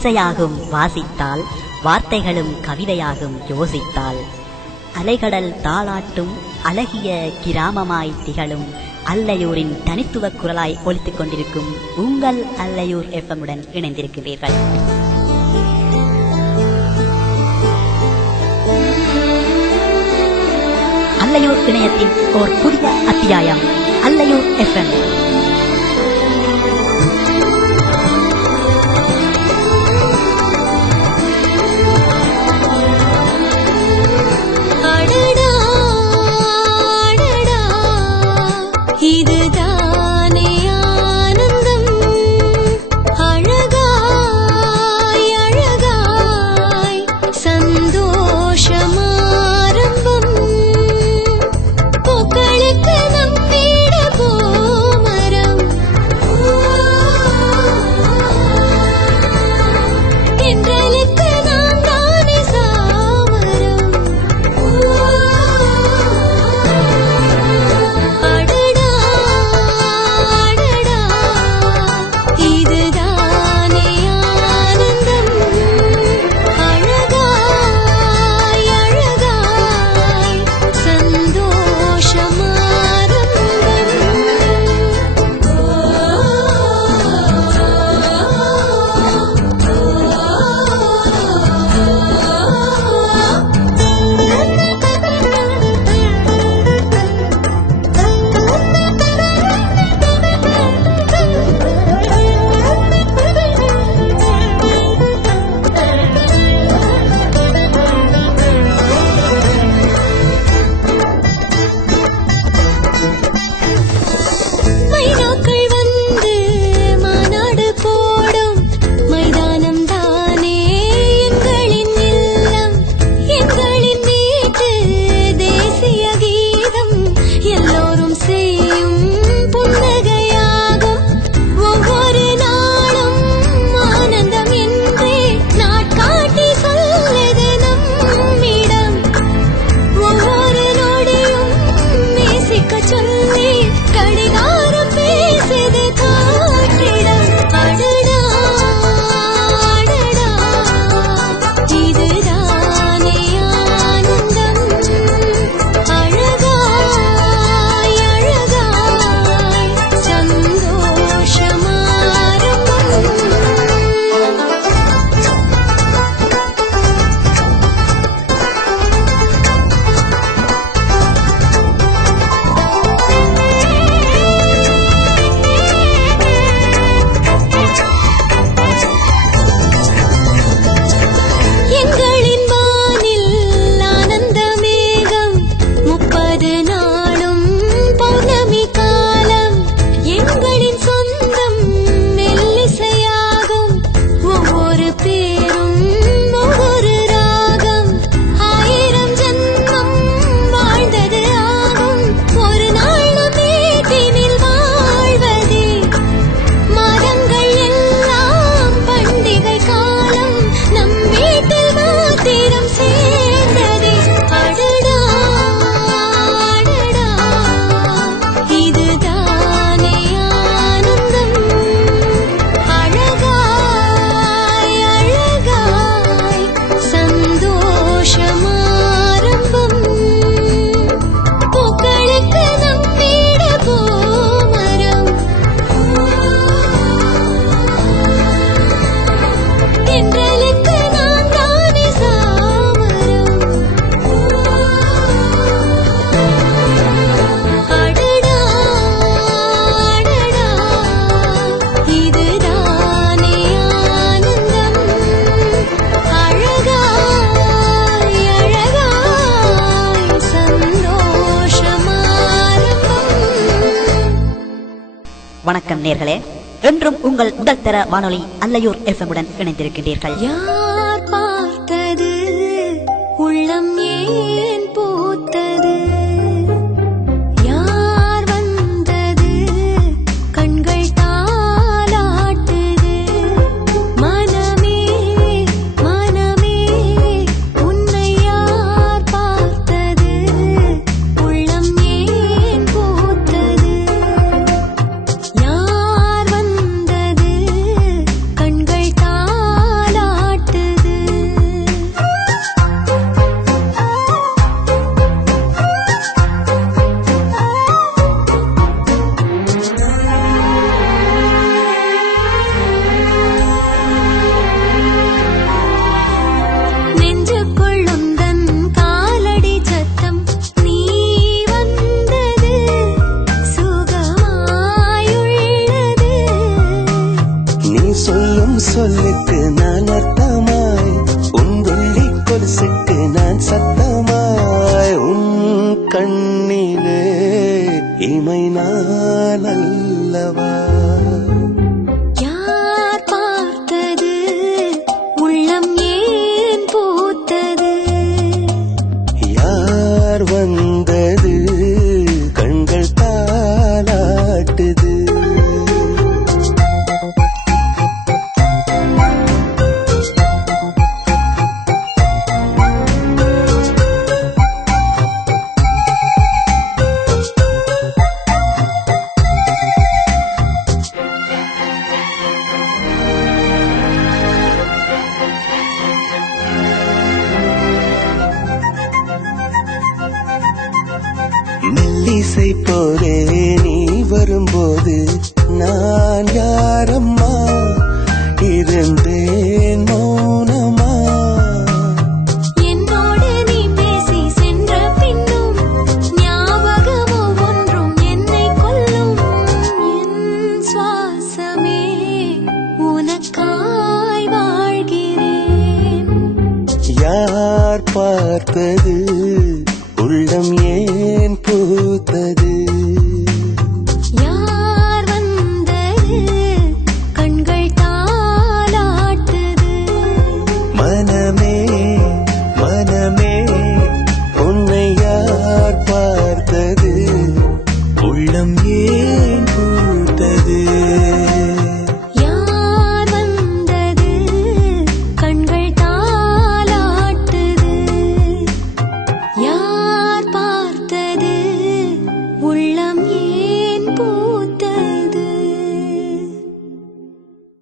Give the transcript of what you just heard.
இசையாகும் வாசித்தால், வார்த்தைகளும் கவிதையாகும் யோசித்தால். அலைகடல் தாளாட்டும் அழகிய கிராமமாய் திகழும் அல்லையூரின் தனித்துவ குரலாய் ஒலித்துக் கொண்டிருக்கும் உங்கள் அல்லையூர் FM உடன் இணைந்திருக்கிறீர்கள். அல்லையூர் இணையத்தின் ஓர் புதிய அத்தியாயம் அல்லையூர் FM. வணக்கம் நேர்களே, என்றும் உங்கள் முதல் தர வானொலி அல்லையூர் FM உடன் இணைந்திருக்கின்றீர்கள். யார் பார்த்தது உள்ளம் ஏன் பூத்தது, யார் வந்தது கண்கள் தாலாட்டுது, மனமே மனமே உன்னை யார் பார்த்தது உள்ளம் ஏன் பூத்தது, யார் வந்தது கண்கள் தாலாட்டுது. கண்ணிலே இமை நான் அல்லவா? யார் பார்த்தது உள்ளம் ஏன் பூத்தது? யார் வந்தது கண்கள் தாலாட்டுது? மெல்லிசை போலே நீ வரும்போது நான் யாரம்மா இருந்தேன் மௌனமா? என்னோடு நீ பேசி சென்ற பின்னும் ஞாபகமோ ஒன்றும் என்னை கொல்லும். என் சுவாசமே உனக்காய் வாழ்கிறேன். யார் பார்த்தது உள்ளம்